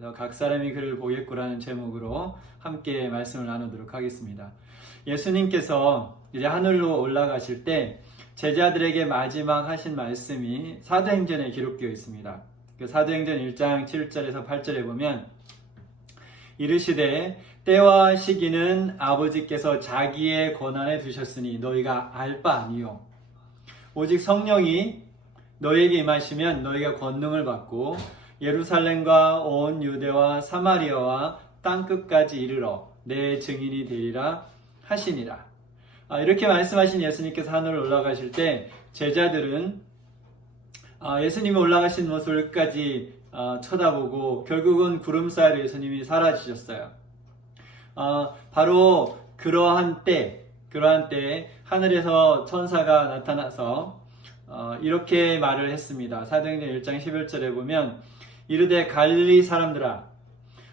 그래서 각 사람이 그를 보겠구라는 제목으로 함께 말씀을 나누도록 하겠습니다. 예수님께서 이제 하늘로 올라가실 때 제자들에게 마지막 하신 말씀이 사도행전에 기록되어 있습니다. 그 사도행전 1장 7절에서 8절에 보면 이르시되 때와 시기는 아버지께서 자기의 권한에 두셨으니 너희가 알 바 아니요 오직 성령이 너희에게 임하시면 너희가 권능을 받고 예루살렘과 온 유대와 사마리아와 땅끝까지 이르러 내 증인이 되리라 하시니라. 이렇게 말씀하신 예수님께서 하늘을 올라가실 때 제자들은 예수님이 올라가신 모습을 끝까지 쳐다보고 결국은 구름 사이로 예수님이 사라지셨어요. 바로 그러한 때 하늘에서 천사가 나타나서 이렇게 말을 했습니다. 사도행전 1장 11절에 보면 이르되 갈릴리 사람들아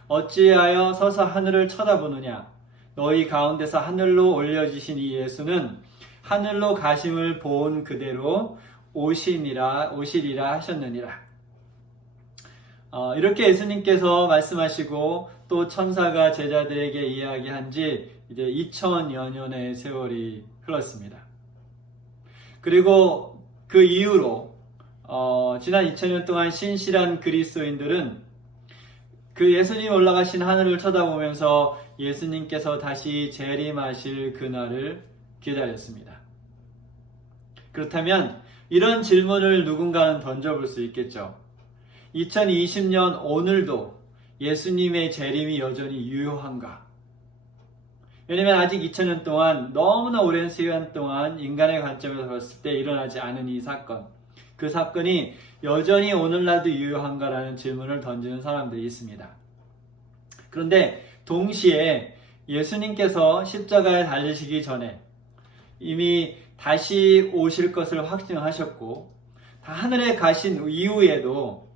어찌하여 서서 하늘을 쳐다보느냐 너희 가운데서 하늘로 올려지신 이 예수는 하늘로 가심을 본 그대로 오시리라 하셨느니라. 이렇게 예수님께서 말씀하시고 또 천사가 제자들에게 이야기한 지 이제 2000여 년의 세월이 흘렀습니다. 그리고 그 이후로 지난 2000년 동안 신실한 그리스도인들은 그 예수님 올라가신 하늘을 쳐다보면서 예수님께서 다시 재림하실 그날을 기다렸습니다. 그렇다면 이런 질문을 누군가는 던져볼 수 있겠죠. 2020년 오늘도 예수님의 재림이 여전히 유효한가? 왜냐면 아직 2000년 동안 너무나 오랜 시간 동안 인간의 관점에서 봤을 때 일어나지 않은 이 사건, 그 사건이 여전히 오늘날도 유효한가라는 질문을 던지는 사람들이 있습니다. 그런데 동시에 예수님께서 십자가에 달리시기 전에 이미 다시 오실 것을 확증하셨고 하늘에 가신 이후에도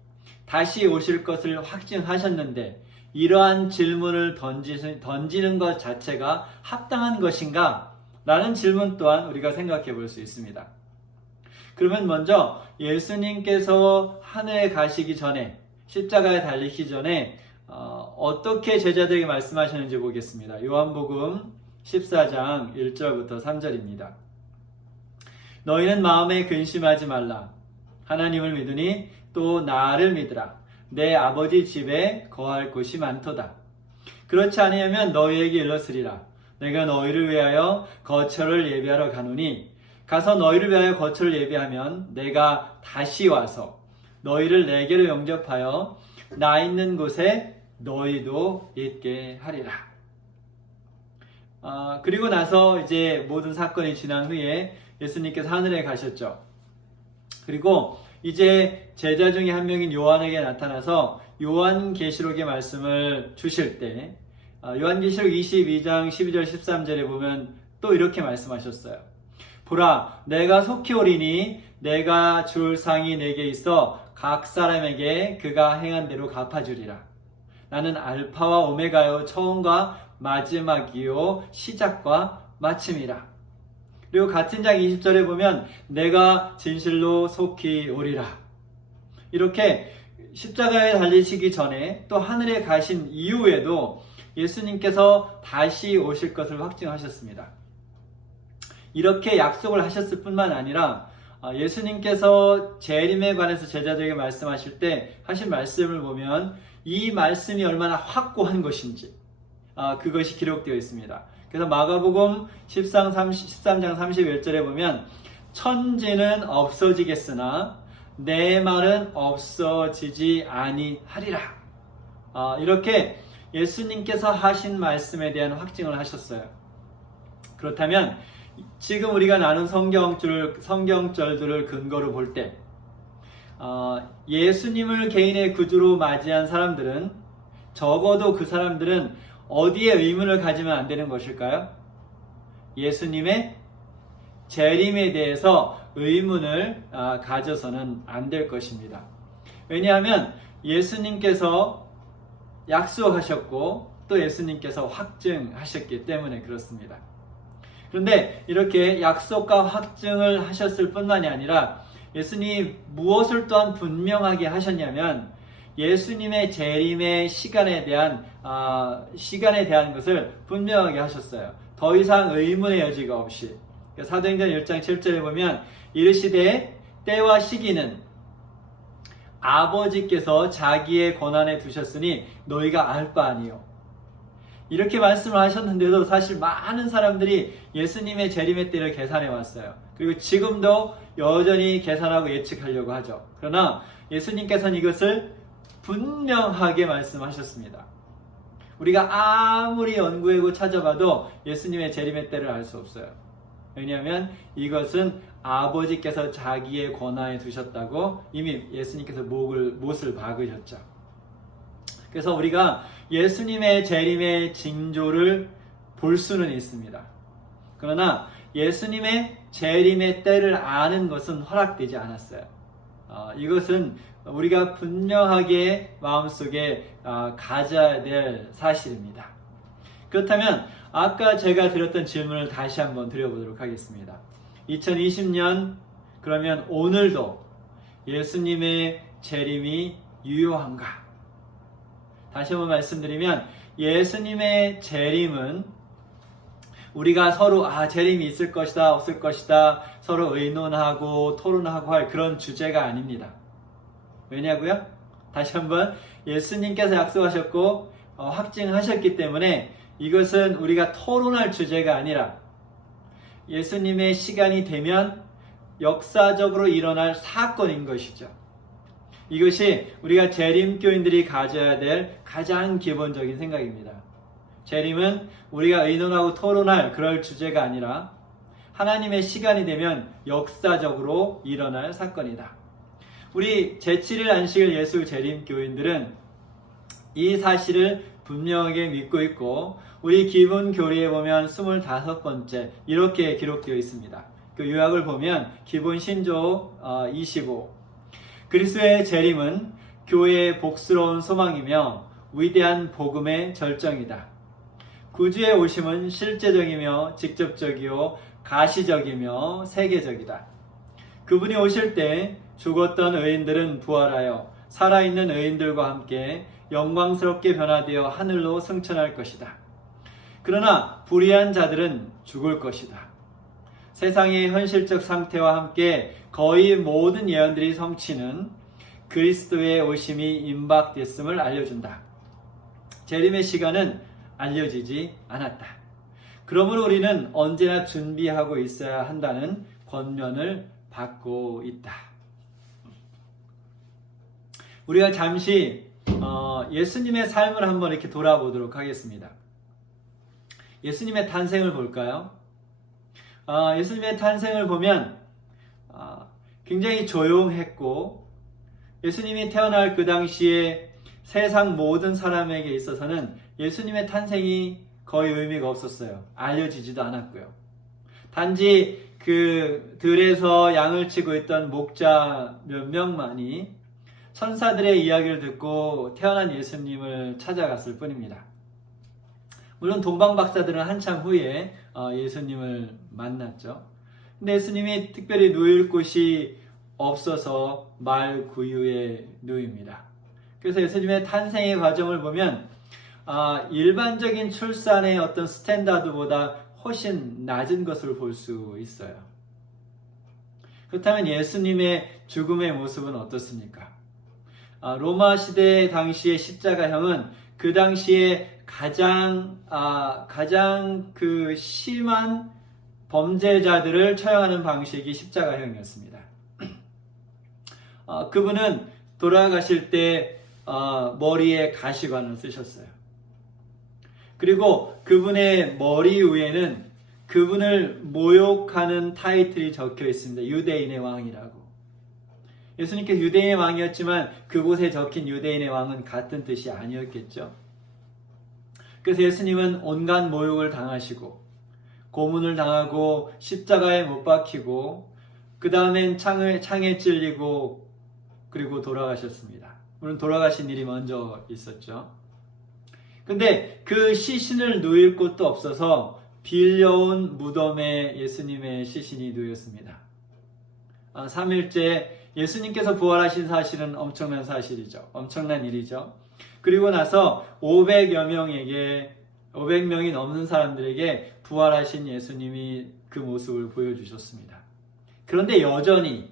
다시 오실 것을 확증하셨는데 이러한 질문을 던지는 것 자체가 합당한 것인가? 라는 질문 또한 우리가 생각해 볼 수 있습니다. 그러면 먼저 예수님께서 하늘에 가시기 전에 십자가에 달리기 전에 어떻게 제자들에게 말씀하셨는지 보겠습니다. 요한복음 14장 1절부터 3절입니다. 너희는 마음에 근심하지 말라. 하나님을 믿으니 또 나를 믿으라. 내 아버지 집에 거할 곳이 많도다. 그렇지 아니하면 너희에게 일렀으리라. 내가 너희를 위하여 거처를 예비하러 가노니 가서 너희를 위하여 거처를 예비하면 내가 다시 와서 너희를 내게로 영접하여 나 있는 곳에 너희도 있게 하리라. 그리고 나서 이제 모든 사건이 지난 후에 예수님께서 하늘에 가셨죠. 그리고 이제 제자 중에 한 명인 요한에게 나타나서 요한계시록의 말씀을 주실 때 요한계시록 22장 12절 13절에 보면 또 이렇게 말씀하셨어요. 보라 내가 속히 오리니 내가 줄 상이 내게 있어 각 사람에게 그가 행한 대로 갚아주리라. 나는 알파와 오메가요 처음과 마지막이요 시작과 마침이라. 그리고 같은 장 20절에 보면 내가 진실로 속히 오리라. 이렇게 십자가에 달리시기 전에 또 하늘에 가신 이후에도 예수님께서 다시 오실 것을 확증하셨습니다. 이렇게 약속을 하셨을 뿐만 아니라 예수님께서 재림에 관해서 제자들에게 말씀하실 때 하신 말씀을 보면 이 말씀이 얼마나 확고한 것인지 그것이 기록되어 있습니다. 그래서 마가복음 13장 31절에 보면 천지는 없어지겠으나 내 말은 없어지지 아니하리라. 이렇게 예수님께서 하신 말씀에 대한 확증을 하셨어요. 그렇다면 지금 우리가 나눈 성경절들을 근거로 볼 때 예수님을 개인의 구주로 맞이한 사람들은 적어도 그 사람들은 어디에 의문을 가지면 안 되는 것일까요? 예수님의 재림에 대해서 의문을 가져서는 안 될 것입니다. 왜냐하면 예수님께서 약속하셨고 또 예수님께서 확증하셨기 때문에 그렇습니다. 그런데 이렇게 약속과 확증을 하셨을 뿐만이 아니라 예수님이 무엇을 또한 분명하게 하셨냐면 예수님의 재림의 시간에 대한 것을 분명하게 하셨어요. 더 이상 의문의 여지가 없이. 사도행전 1장 7절에 보면 이르시되 때와 시기는 아버지께서 자기의 권한에 두셨으니 너희가 알 바 아니요. 이렇게 말씀을 하셨는데도 사실 많은 사람들이 예수님의 재림의 때를 계산해 왔어요. 그리고 지금도 여전히 계산하고 예측하려고 하죠. 그러나 예수님께서는 이것을 분명하게 말씀하셨습니다. 우리가 아무리 연구하고 찾아봐도 예수님의 재림의 때를 알 수 없어요. 왜냐하면 이것은 아버지께서 자기의 권한에 두셨다고 이미 예수님께서 못을 박으셨죠. 그래서 우리가 예수님의 재림의 징조를 볼 수는 있습니다. 그러나 예수님의 재림의 때를 아는 것은 허락되지 않았어요. 이것은 우리가 분명하게 마음속에 가져야 될 사실입니다. 그렇다면 아까 제가 드렸던 질문을 다시 한번 드려보도록 하겠습니다. 2020년 그러면 오늘도 예수님의 재림이 유효한가? 다시 한번 말씀드리면 예수님의 재림은 우리가 서로 재림이 있을 것이다 없을 것이다 서로 의논하고 토론하고 할 그런 주제가 아닙니다. 왜냐고요? 다시 한번 예수님께서 약속하셨고 확증하셨기 때문에 이것은 우리가 토론할 주제가 아니라 예수님의 시간이 되면 역사적으로 일어날 사건인 것이죠. 이것이 우리가 재림교인들이 가져야 될 가장 기본적인 생각입니다. 재림은 우리가 의논하고 토론할 그럴 주제가 아니라 하나님의 시간이 되면 역사적으로 일어날 사건이다. 우리 제7일 안식일 예수 재림교인들은 이 사실을 분명하게 믿고 있고 우리 기본 교리에 보면 25번째 이렇게 기록되어 있습니다. 그 요약을 보면 기본 신조 25 그리스도의 재림은 교회의 복스러운 소망이며 위대한 복음의 절정이다. 구주의 오심은 실제적이며 직접적이요 가시적이며 세계적이다. 그분이 오실 때 죽었던 의인들은 부활하여 살아있는 의인들과 함께 영광스럽게 변화되어 하늘로 승천할 것이다. 그러나 불의한 자들은 죽을 것이다. 세상의 현실적 상태와 함께 거의 모든 예언들이 성취는 그리스도의 오심이 임박됐음을 알려준다. 재림의 시간은 알려지지 않았다. 그러므로 우리는 언제나 준비하고 있어야 한다는 권면을 받고 있다. 우리가 잠시 예수님의 삶을 한번 이렇게 돌아보도록 하겠습니다. 예수님의 탄생을 볼까요? 예수님의 탄생을 보면 굉장히 조용했고 예수님이 태어날 그 당시에 세상 모든 사람에게 있어서는 예수님의 탄생이 거의 의미가 없었어요. 알려지지도 않았고요. 단지 그 들에서 양을 치고 있던 목자 몇 명만이 천사들의 이야기를 듣고 태어난 예수님을 찾아갔을 뿐입니다. 물론 동방박사들은 한참 후에 예수님을 만났죠. 근데 예수님이 특별히 누일 곳이 없어서 말 구유에 누입니다. 그래서 예수님의 탄생의 과정을 보면 일반적인 출산의 어떤 스탠다드보다 훨씬 낮은 것을 볼 수 있어요. 그렇다면 예수님의 죽음의 모습은 어떻습니까? 로마 시대 당시의 십자가형은 그 당시에 가장 그 심한 범죄자들을 처형하는 방식이 십자가형이었습니다. 그분은 돌아가실 때 머리에 가시관을 쓰셨어요. 그리고 그분의 머리 위에는 그분을 모욕하는 타이틀이 적혀 있습니다. 유대인의 왕이라고. 예수님께서 유대인의 왕이었지만 그곳에 적힌 유대인의 왕은 같은 뜻이 아니었겠죠. 그래서 예수님은 온갖 모욕을 당하시고 고문을 당하고 십자가에 못 박히고 그 다음엔 창에 찔리고 그리고 돌아가셨습니다. 물론 돌아가신 일이 먼저 있었죠. 근데 그 시신을 누일 곳도 없어서 빌려온 무덤에 예수님의 시신이 누였습니다. 3일째 예수님께서 부활하신 사실은 엄청난 사실이죠. 엄청난 일이죠. 그리고 나서 500명이 넘는 사람들에게 부활하신 예수님이 그 모습을 보여주셨습니다. 그런데 여전히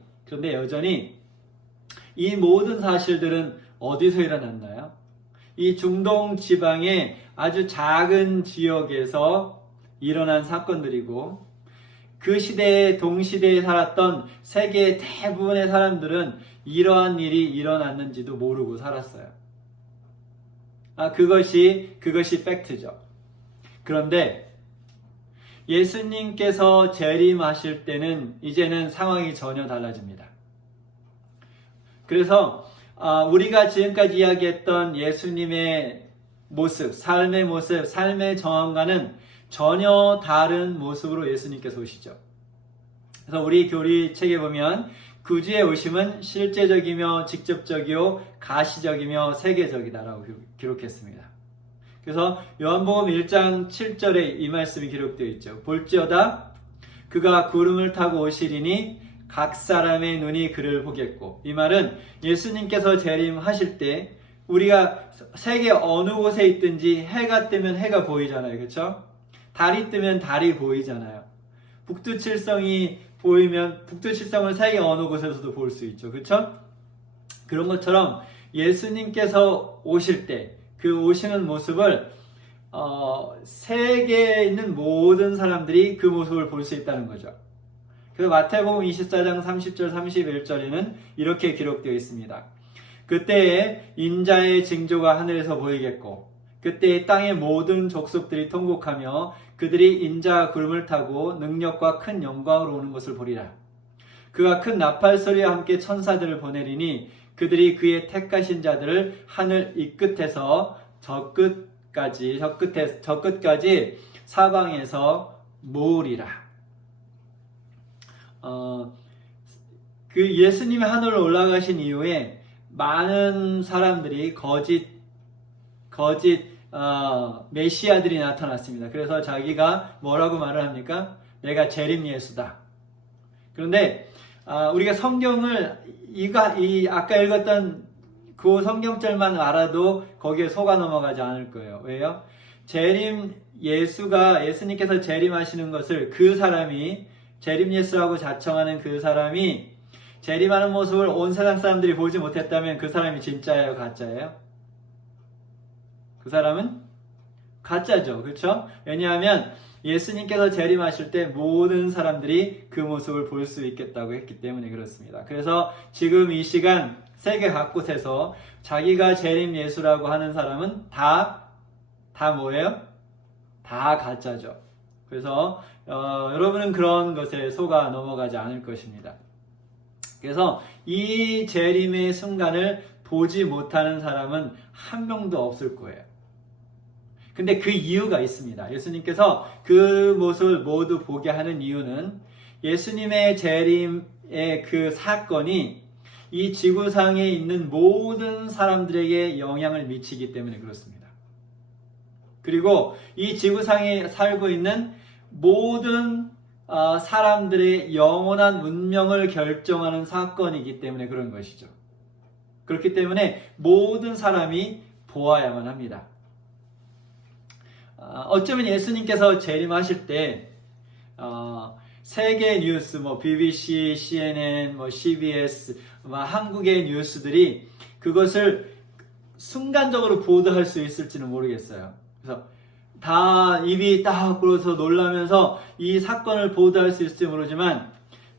이 모든 사실들은 어디서 일어났나요? 이 중동 지방의 아주 작은 지역에서 일어난 사건들이고, 그 시대에 동시대에 살았던 세계의 대부분의 사람들은 이러한 일이 일어났는지도 모르고 살았어요. 그것이 팩트죠. 그런데 예수님께서 재림하실 때는 이제는 상황이 전혀 달라집니다. 그래서 우리가 지금까지 이야기했던 예수님의 모습, 삶의 모습, 삶의 정황과는 전혀 다른 모습으로 예수님께서 오시죠. 그래서 우리 교리 책에 보면 구주의 오심은 실제적이며 직접적이요 가시적이며 세계적이다라고 기록했습니다. 그래서 요한복음 1장 7절에 이 말씀이 기록되어 있죠. 볼지어다 그가 구름을 타고 오시리니 각 사람의 눈이 그를 보겠고, 이 말은 예수님께서 재림하실 때 우리가 세계 어느 곳에 있든지 해가 뜨면 해가 보이잖아요. 그렇죠? 달이 뜨면 달이 보이잖아요. 북두칠성이 보이면 북두칠성을 세계 어느 곳에서도 볼 수 있죠. 그렇죠? 그런 것처럼 예수님께서 오실 때 그 오시는 모습을 세계에 있는 모든 사람들이 그 모습을 볼 수 있다는 거죠. 그래서 마태복음 24장 30절 31절에는 이렇게 기록되어 있습니다. 그때에 인자의 징조가 하늘에서 보이겠고 그때에 땅의 모든 족속들이 통곡하며 그들이 인자와 구름을 타고 능력과 큰 영광으로 오는 것을 보리라. 그가 큰 나팔 소리와 함께 천사들을 보내리니 그들이 그의 택하신 자들을 하늘 이 끝에서 저 끝까지 사방에서 모으리라. 그 예수님이 하늘로 올라가신 이후에 많은 사람들이 거짓 메시아들이 나타났습니다. 그래서 자기가 뭐라고 말을 합니까? 내가 재림 예수다. 그런데 우리가 성경을 아까 읽었던 그 성경절만 알아도 거기에 속아 넘어가지 않을 거예요. 왜요? 예수님께서 재림하시는 것을 그 사람이 재림 예수라고 자청하는 그 사람이 재림하는 모습을 온 세상 사람들이 보지 못했다면 그 사람이 진짜예요, 가짜예요? 그 사람은 가짜죠. 그렇죠? 왜냐하면 예수님께서 재림하실 때 모든 사람들이 그 모습을 볼 수 있겠다고 했기 때문에 그렇습니다. 그래서 지금 이 시간 세계 각곳에서 자기가 재림 예수라고 하는 사람은 다 뭐예요? 다 가짜죠. 그래서 여러분은 그런 것에 속아 넘어가지 않을 것입니다. 그래서 이 재림의 순간을 보지 못하는 사람은 한 명도 없을 거예요. 근데 그 이유가 있습니다. 예수님께서 그 모습을 모두 보게 하는 이유는 예수님의 재림의 그 사건이 이 지구상에 있는 모든 사람들에게 영향을 미치기 때문에 그렇습니다. 그리고 이 지구상에 살고 있는 모든 사람들의 영원한 운명을 결정하는 사건이기 때문에 그런 것이죠. 그렇기 때문에 모든 사람이 보아야만 합니다. 어쩌면 예수님께서 재림하실 때 세계 뉴스, BBC, CNN, CBS, 한국의 뉴스들이 그것을 순간적으로 보도할 수 있을지는 모르겠어요. 그래서 다 입이 딱 불어서 놀라면서 이 사건을 보도할 수 있을지 모르지만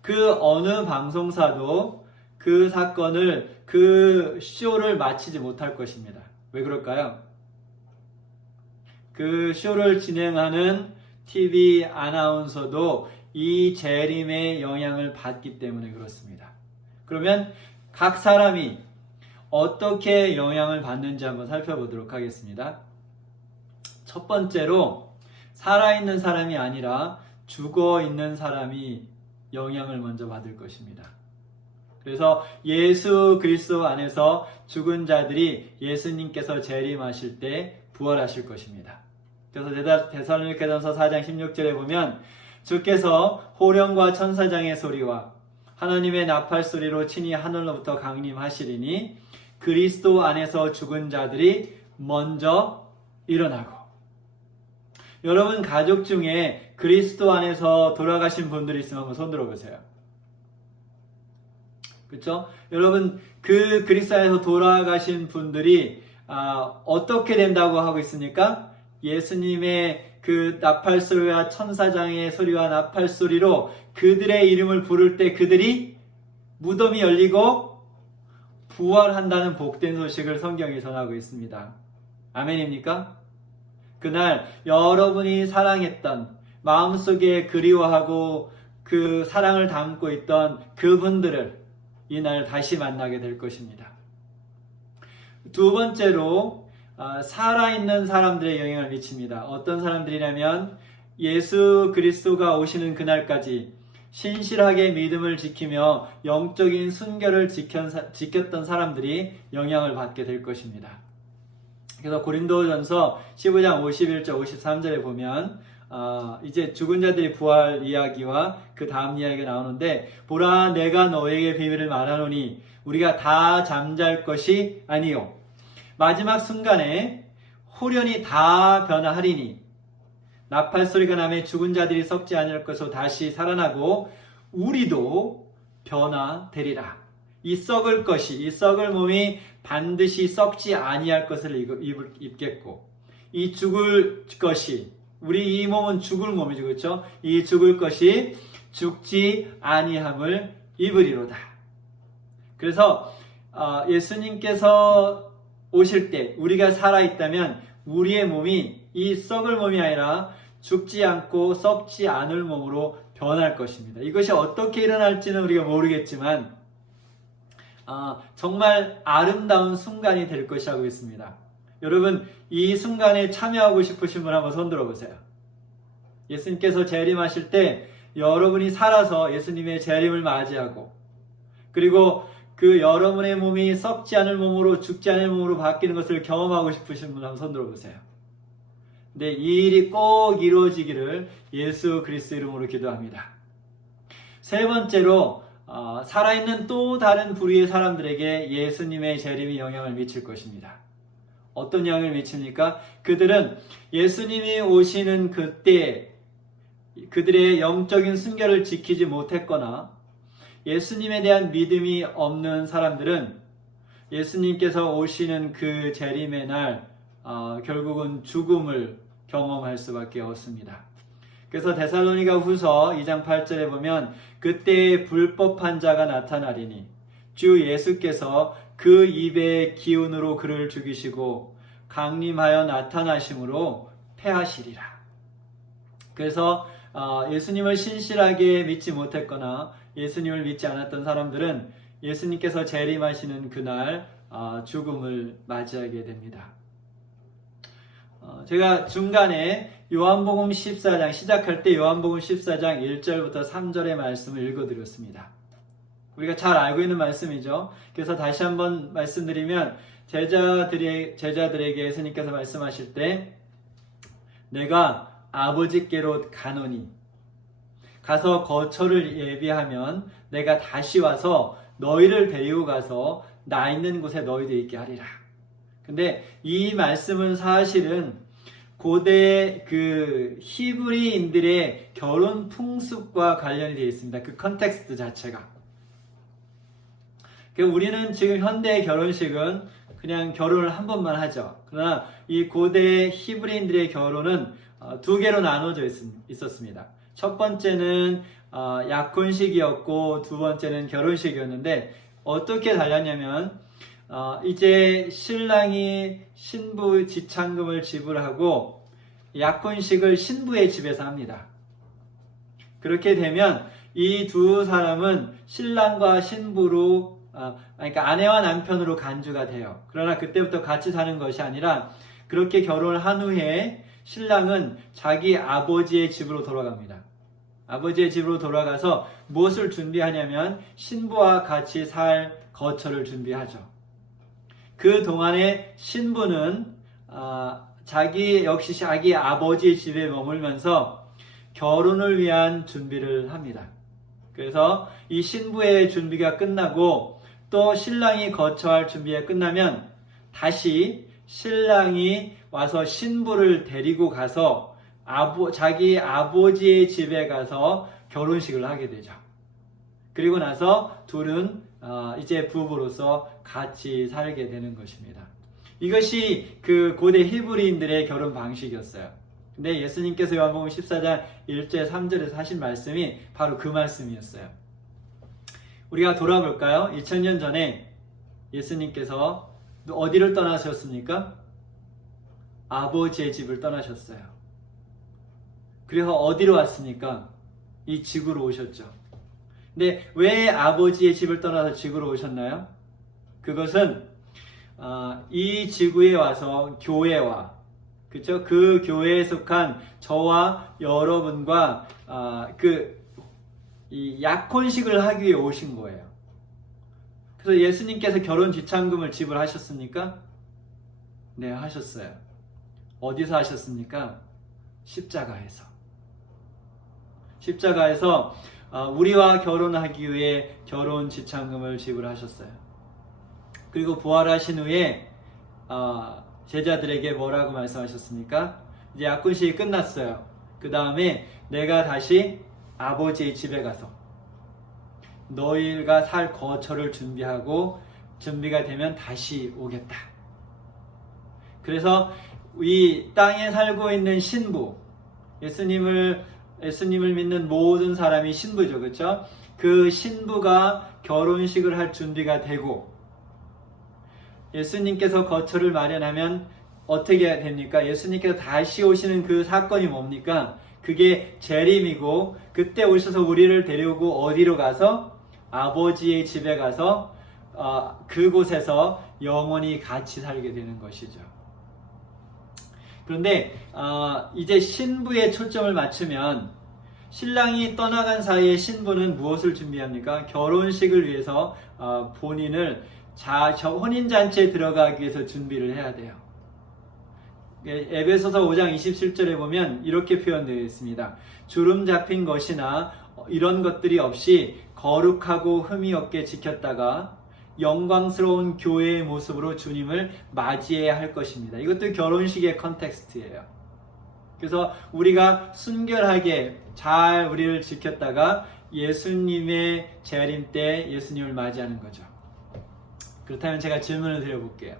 그 어느 방송사도 그 사건을, 그 쇼를 마치지 못할 것입니다. 왜 그럴까요? 그 쇼를 진행하는 TV 아나운서도 이 재림의 영향을 받기 때문에 그렇습니다. 그러면 각 사람이 어떻게 영향을 받는지 한번 살펴보도록 하겠습니다. 첫 번째로 살아있는 사람이 아니라 죽어있는 사람이 영향을 먼저 받을 것입니다. 그래서 예수 그리스도 안에서 죽은 자들이 예수님께서 재림하실 때 부활하실 것입니다. 그래서 데살로니가전서 4장 16절에 보면 주께서 호령과 천사장의 소리와 하나님의 나팔 소리로 친히 하늘로부터 강림하시리니 그리스도 안에서 죽은 자들이 먼저 일어나고. 여러분 가족 중에 그리스도 안에서 돌아가신 분들이 있으면 한번 손 들어보세요. 그렇죠? 여러분 그 그리스도 안에서 돌아가신 분들이 어떻게 된다고 하고 있습니까? 예수님의 그 나팔 소리와 천사장의 소리와 나팔 소리로 그들의 이름을 부를 때 그들이 무덤이 열리고 부활한다는 복된 소식을 성경이 전하고 있습니다. 아멘입니까? 그날 여러분이 사랑했던, 마음속에 그리워하고 그 사랑을 담고 있던 그분들을 이날 다시 만나게 될 것입니다. 두 번째로 살아있는 사람들의 영향을 미칩니다. 어떤 사람들이냐면 예수 그리스도가 오시는 그날까지 신실하게 믿음을 지키며 영적인 순결을 지켰던 사람들이 영향을 받게 될 것입니다. 그래서 고린도전서 15장 51절 53절에 보면 이제 죽은 자들의 부활 이야기와 그 다음 이야기가 나오는데, 보라 내가 너에게 비밀을 말하노니 우리가 다 잠잘 것이 아니요 마지막 순간에 홀연히 다 변화하리니 나팔 소리가 나매 죽은 자들이 썩지 아니할 것으로 다시 살아나고 우리도 변화되리라. 이 썩을 것이, 이 썩을 몸이 반드시 썩지 아니할 것을 입겠고, 이 죽을 것이, 우리 이 몸은 죽을 몸이죠, 그렇죠? 이 죽을 것이 죽지 아니함을 입으리로다. 그래서 예수님께서 오실 때 우리가 살아있다면 우리의 몸이 이 썩을 몸이 아니라 죽지 않고 썩지 않을 몸으로 변할 것입니다. 이것이 어떻게 일어날지는 우리가 모르겠지만 정말 아름다운 순간이 될 것이라고 있습니다. 여러분 이 순간에 참여하고 싶으신 분 한번 손 들어보세요. 예수님께서 재림하실 때 여러분이 살아서 예수님의 재림을 맞이하고, 그리고 그 여러분의 몸이 썩지 않을 몸으로, 죽지 않을 몸으로 바뀌는 것을 경험하고 싶으신 분 한번 손 들어보세요. 네, 이 일이 꼭 이루어지기를 예수 그리스도 이름으로 기도합니다. 세 번째로 살아있는 또 다른 부류의 사람들에게 예수님의 재림이 영향을 미칠 것입니다. 어떤 영향을 미칩니까? 그들은 예수님이 오시는 그때 그들의 영적인 순결을 지키지 못했거나 예수님에 대한 믿음이 없는 사람들은 예수님께서 오시는 그 재림의 날 결국은 죽음을 경험할 수밖에 없습니다. 그래서 데살로니가 후서 2장 8절에 보면 그때 불법한 자가 나타나리니 주 예수께서 그 입의 기운으로 그를 죽이시고 강림하여 나타나심으로 패하시리라. 그래서 예수님을 신실하게 믿지 못했거나 예수님을 믿지 않았던 사람들은 예수님께서 재림하시는 그날 죽음을 맞이하게 됩니다. 제가 중간에 요한복음 14장 시작할 때 요한복음 14장 1절부터 3절의 말씀을 읽어드렸습니다. 우리가 잘 알고 있는 말씀이죠. 그래서 다시 한번 말씀드리면 제자들에게 예수님께서 말씀하실 때 내가 아버지께로 가노니 가서 거처를 예비하면 내가 다시 와서 너희를 데리고 가서 나 있는 곳에 너희도 있게 하리라. 근데 이 말씀은 사실은 고대 그 히브리인들의 결혼 풍습과 관련이 되어 있습니다. 그 컨텍스트 자체가. 우리는 지금 현대의 결혼식은 그냥 결혼을 한 번만 하죠. 그러나 이 고대 히브리인들의 결혼은 두 개로 나눠져 있었습니다. 첫 번째는 약혼식이었고 두 번째는 결혼식이었는데 어떻게 달랐냐면 이제 신랑이 신부 지참금을 지불하고 약혼식을 신부의 집에서 합니다. 그렇게 되면 이 두 사람은 신랑과 신부로 그러니까 아내와 남편으로 간주가 돼요. 그러나 그때부터 같이 사는 것이 아니라 그렇게 결혼을 한 후에 신랑은 자기 아버지의 집으로 돌아갑니다. 아버지의 집으로 돌아가서 무엇을 준비하냐면 신부와 같이 살 거처를 준비하죠. 그 동안에 신부는 역시 자기 아버지의 집에 머물면서 결혼을 위한 준비를 합니다. 그래서 이 신부의 준비가 끝나고 또 신랑이 거처할 준비가 끝나면 다시 신랑이 와서 신부를 데리고 가서 자기 아버지의 집에 가서 결혼식을 하게 되죠. 그리고 나서 둘은 이제 부부로서 같이 살게 되는 것입니다. 이것이 그 고대 히브리인들의 결혼 방식이었어요. 근데 예수님께서 요한복음 14장 1절 3절에서 하신 말씀이 바로 그 말씀이었어요. 우리가 돌아볼까요? 2000년 전에 예수님께서 어디를 떠나셨습니까? 아버지의 집을 떠나셨어요. 그래서 어디로 왔습니까? 이 지구로 오셨죠. 근데 왜 아버지의 집을 떠나서 지구로 오셨나요? 그것은 이 지구에 와서 교회와 그렇죠? 그 교회에 속한 저와 여러분과 이 약혼식을 하기 위해 오신 거예요. 그래서 예수님께서 결혼 지참금을 지불하셨습니까? 네, 하셨어요. 어디서 하셨습니까? 십자가에서. 십자가에서 우리와 결혼하기 위해 결혼 지참금을 지불하셨어요. 그리고 부활하신 후에 제자들에게 뭐라고 말씀하셨습니까? 이제 약혼식이 끝났어요. 그 다음에 내가 다시 아버지의 집에 가서 너희가 살 거처를 준비하고 준비가 되면 다시 오겠다. 그래서 이 땅에 살고 있는 신부, 예수님을 믿는 모든 사람이 신부죠. 그렇죠? 그 신부가 결혼식을 할 준비가 되고 예수님께서 거처를 마련하면 어떻게 됩니까? 예수님께서 다시 오시는 그 사건이 뭡니까? 그게 재림이고 그때 오셔서 우리를 데려오고 어디로 가서 아버지의 집에 가서 그곳에서 영원히 같이 살게 되는 것이죠. 그런데 이제 신부에 초점을 맞추면 신랑이 떠나간 사이에 신부는 무엇을 준비합니까? 결혼식을 위해서 본인을 혼인잔치에 들어가기 위해서 준비를 해야 돼요. 에베소서 5장 27절에 보면 이렇게 표현되어 있습니다. 주름 잡힌 것이나 이런 것들이 없이 거룩하고 흠이 없게 지켰다가 영광스러운 교회의 모습으로 주님을 맞이해야 할 것입니다. 이것도 결혼식의 컨텍스트예요. 그래서 우리가 순결하게 잘 우리를 지켰다가 예수님의 재림 때 예수님을 맞이하는 거죠. 그렇다면 제가 질문을 드려볼게요.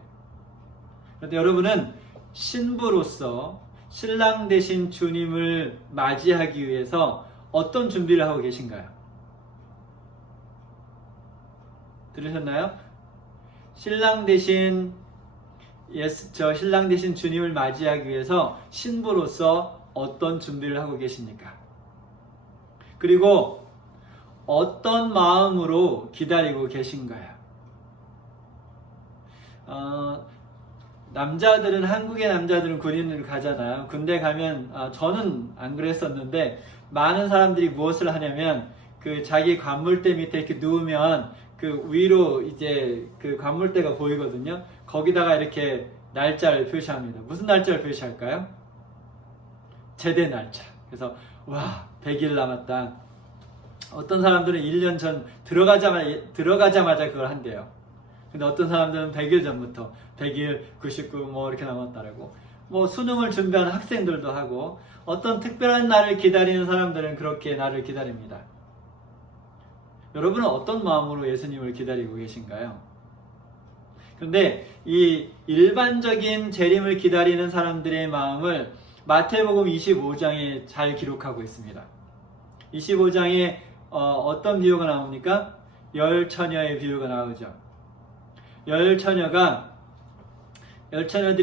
그런데 여러분은 신부로서 신랑 되신 주님을 맞이하기 위해서 어떤 준비를 하고 계신가요? 들으셨나요? 신랑 되신 주님을 맞이하기 위해서 신부로서 어떤 준비를 하고 계십니까? 그리고 어떤 마음으로 기다리고 계신가요? 한국의 남자들은 군인을 가잖아요. 군대 가면 저는 안 그랬었는데 많은 사람들이 무엇을 하냐면 그 자기 관물대 밑에 이렇게 누우면 그 위로 이제 그 관물대가 보이거든요. 거기다가 이렇게 날짜를 표시합니다. 무슨 날짜를 표시할까요? 제대 날짜. 그래서 100일 남았다. 어떤 사람들은 1년 전 들어가자마자 그걸 한대요. 근데 어떤 사람들은 100일 전부터 100일, 99 이렇게 남았다라고. 수능을 준비하는 학생들도 하고 어떤 특별한 날을 기다리는 사람들은 그렇게 날을 기다립니다. 여러분은 어떤 마음으로 예수님을 기다리고 계신가요? 그런데 이 일반적인 재림을 기다리는 사람들의 마음을 마태복음 25장에 잘 기록하고 있습니다. 25장에 어떤 비유가 나옵니까? 열 처녀의 비유가 나오죠. 열 처녀들이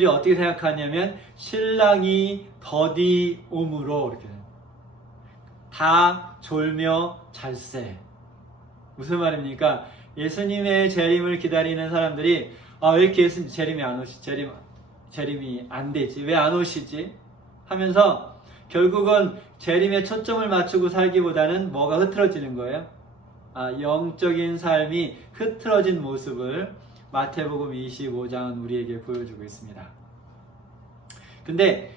어떻게 생각하냐면 신랑이 더디 오므로 이렇게 다 졸며 잘세. 무슨 말입니까? 예수님의 재림을 기다리는 사람들이 왜 이렇게 예수님 재림이 안 오시지? 재림이 안 되지? 왜 안 오시지? 하면서 결국은 재림에 초점을 맞추고 살기보다는 뭐가 흐트러지는 거예요? 영적인 삶이 흐트러진 모습을 마태복음 25장은 우리에게 보여주고 있습니다. 근데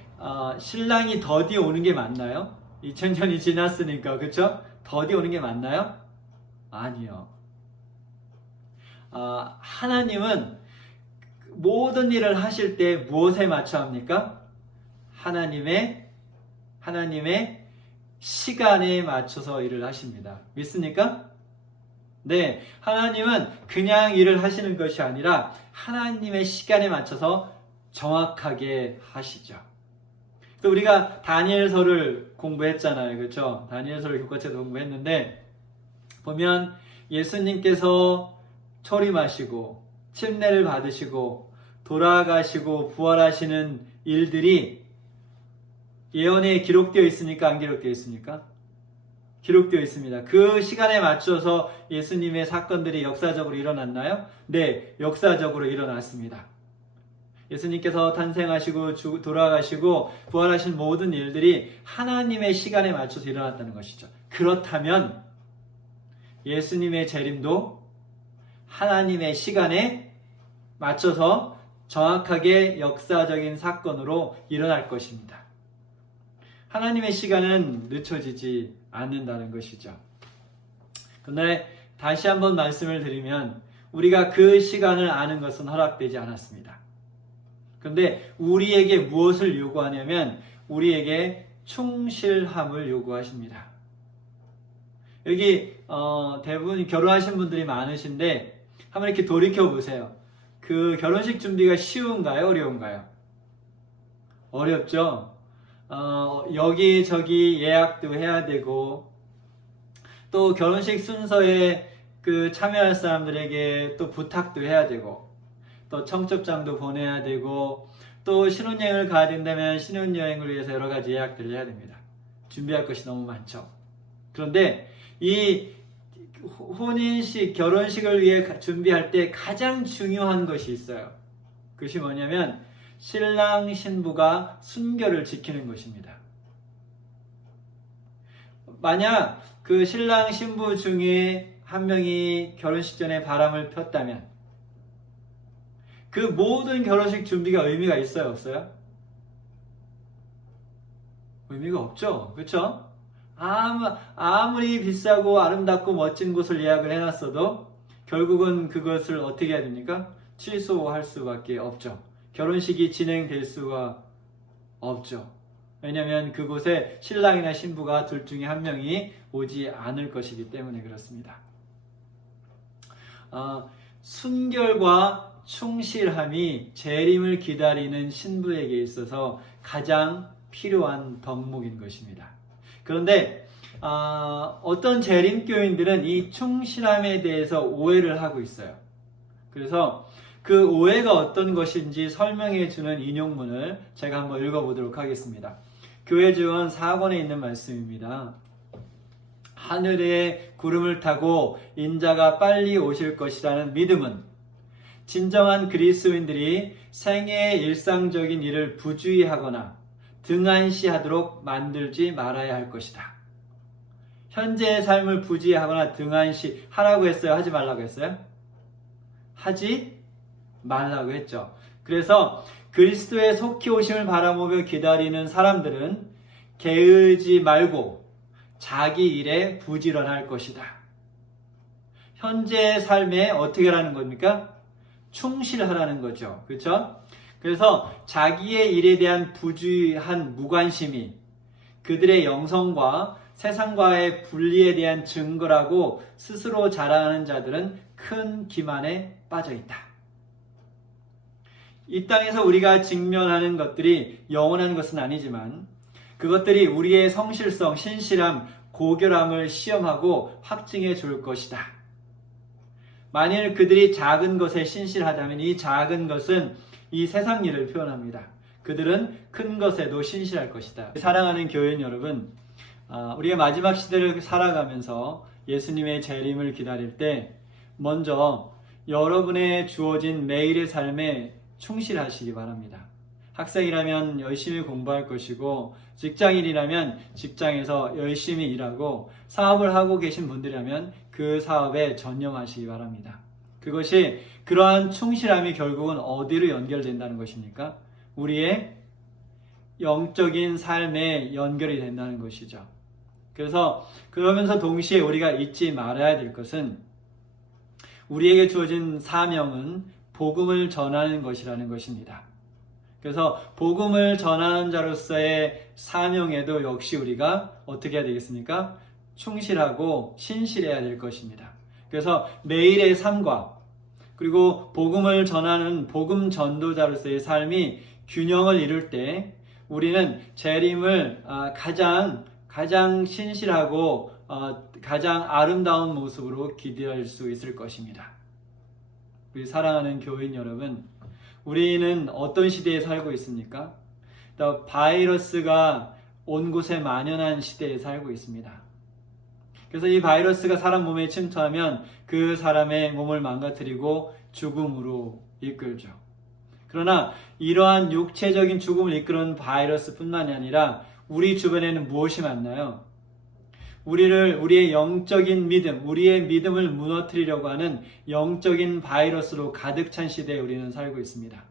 신랑이 더디 오는 게 맞나요? 2000년이 지났으니까 그렇죠? 더디 오는 게 맞나요? 아니요. 하나님은 모든 일을 하실 때 무엇에 맞춰 합니까? 하나님의 시간에 맞춰서 일을 하십니다. 믿습니까? 네, 하나님은 그냥 일을 하시는 것이 아니라 하나님의 시간에 맞춰서 정확하게 하시죠. 또 우리가 다니엘서를 공부했잖아요. 그렇죠? 다니엘서를 교과책에서 공부했는데 보면 예수님께서 초림하시고 침례를 받으시고 돌아가시고 부활하시는 일들이 예언에 기록되어 있습니까? 안 기록되어 있습니까? 기록되어 있습니다. 그 시간에 맞춰서 예수님의 사건들이 역사적으로 일어났나요? 네, 역사적으로 일어났습니다. 예수님께서 탄생하시고 돌아가시고 부활하신 모든 일들이 하나님의 시간에 맞춰서 일어났다는 것이죠. 그렇다면 예수님의 재림도 하나님의 시간에 맞춰서 정확하게 역사적인 사건으로 일어날 것입니다. 하나님의 시간은 늦춰지지 않는다는 것이죠. 그런데 다시 한번 말씀을 드리면 우리가 그 시간을 아는 것은 허락되지 않았습니다. 그런데 우리에게 무엇을 요구하냐면 우리에게 충실함을 요구하십니다. 여기 대부분 결혼하신 분들이 많으신데 한번 이렇게 돌이켜 보세요. 그 결혼식 준비가 쉬운가요? 어려운가요? 어렵죠? 여기저기 예약도 해야 되고 또 결혼식 순서에 그 참여할 사람들에게 또 부탁도 해야 되고 또 청첩장도 보내야 되고 또 신혼여행을 가야 된다면 신혼여행을 위해서 여러 가지 예약들을 해야 됩니다. 준비할 것이 너무 많죠. 그런데 이 혼인식, 결혼식을 위해 준비할 때 가장 중요한 것이 있어요. 그것이 뭐냐면 신랑 신부가 순결을 지키는 것입니다. 만약 그 신랑 신부 중에 한 명이 결혼식 전에 바람을 폈다면 그 모든 결혼식 준비가 의미가 있어요, 없어요? 의미가 없죠. 그렇죠? 아무리 비싸고 아름답고 멋진 곳을 예약을 해놨어도 결국은 그것을 어떻게 해야 됩니까? 취소할 수밖에 없죠. 결혼식이 진행될 수가 없죠. 왜냐하면 그곳에 신랑이나 신부가 둘 중에 한 명이 오지 않을 것이기 때문에 그렇습니다. 순결과 충실함이 재림을 기다리는 신부에게 있어서 가장 필요한 덕목인 것입니다. 그런데 어떤 재림교인들은 이 충실함에 대해서 오해를 하고 있어요. 그래서 그 오해가 어떤 것인지 설명해 주는 인용문을 제가 한번 읽어보도록 하겠습니다. 교회지원 4권에 있는 말씀입니다. 하늘에 구름을 타고 인자가 빨리 오실 것이라는 믿음은 진정한 그리스도인들이 생애의 일상적인 일을 부주의하거나 등한시하도록 만들지 말아야 할 것이다. 현재의 삶을 부주의하거나 등한시하라고 했어요? 하지 말라고 했어요? 하지 말라고 했죠. 그래서 그리스도의 속히 오심을 바라보며 기다리는 사람들은 게으르지 말고 자기 일에 부지런할 것이다. 현재의 삶에 어떻게 하라는 겁니까? 충실하라는 거죠. 그렇죠? 그래서 자기의 일에 대한 부주의한 무관심이 그들의 영성과 세상과의 분리에 대한 증거라고 스스로 자랑하는 자들은 큰 기만에 빠져 있다. 이 땅에서 우리가 직면하는 것들이 영원한 것은 아니지만 그것들이 우리의 성실성, 신실함, 고결함을 시험하고 확증해 줄 것이다. 만일 그들이 작은 것에 신실하다면 이 작은 것은 이 세상 일을 표현합니다. 그들은 큰 것에도 신실할 것이다. 사랑하는 교인 여러분, 우리가 마지막 시대를 살아가면서 예수님의 재림을 기다릴 때 먼저 여러분의 주어진 매일의 삶에 충실하시기 바랍니다. 학생이라면 열심히 공부할 것이고 직장인이라면 직장에서 열심히 일하고 사업을 하고 계신 분들이라면 그 사업에 전념하시기 바랍니다. 그것이 그러한 충실함이 결국은 어디로 연결된다는 것입니까? 우리의 영적인 삶에 연결이 된다는 것이죠. 그래서 그러면서 동시에 우리가 잊지 말아야 될 것은 우리에게 주어진 사명은 복음을 전하는 것이라는 것입니다. 그래서 복음을 전하는 자로서의 사명에도 역시 우리가 어떻게 해야 되겠습니까? 충실하고 신실해야 될 것입니다. 그래서 매일의 삶과 그리고 복음을 전하는 복음 전도자로서의 삶이 균형을 이룰 때 우리는 재림을 가장 신실하고 가장 아름다운 모습으로 기대할 수 있을 것입니다. 우리 사랑하는 교인 여러분, 우리는 어떤 시대에 살고 있습니까? 바이러스가 온 곳에 만연한 시대에 살고 있습니다. 그래서 이 바이러스가 사람 몸에 침투하면 그 사람의 몸을 망가뜨리고 죽음으로 이끌죠. 그러나 이러한 육체적인 죽음을 이끄는 바이러스뿐만이 아니라 우리 주변에는 무엇이 많나요? 우리의 영적인 믿음, 우리의 믿음을 무너뜨리려고 하는 영적인 바이러스로 가득 찬 시대에 우리는 살고 있습니다.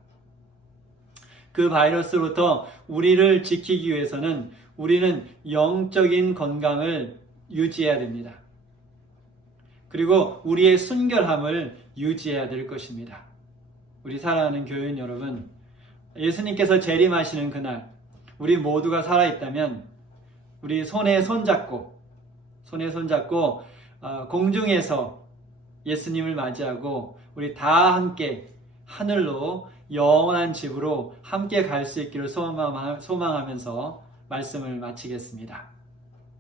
그 바이러스로부터 우리를 지키기 위해서는 우리는 영적인 건강을 유지해야 됩니다. 그리고 우리의 순결함을 유지해야 될 것입니다. 우리 사랑하는 교인 여러분, 예수님께서 재림하시는 그날 우리 모두가 살아있다면 우리 손에 손잡고 공중에서 예수님을 맞이하고 우리 다 함께 하늘로 영원한 집으로 함께 갈 수 있기를 소망하면서 말씀을 마치겠습니다.